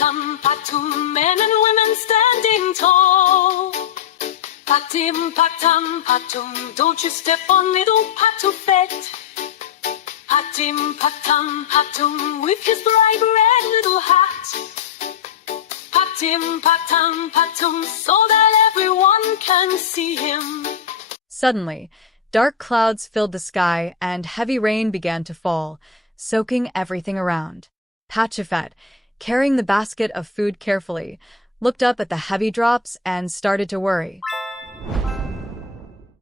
patum, patum, men and women standing tall. Patim, patam, patum, don't you step on little Patufet. Patim, patam, patum, with his bright red little hat. Patim, patam, patum, so that everyone can see him. Suddenly, dark clouds filled the sky and heavy rain began to fall, soaking everything around. Patufet, carrying the basket of food carefully, looked up at the heavy drops and started to worry.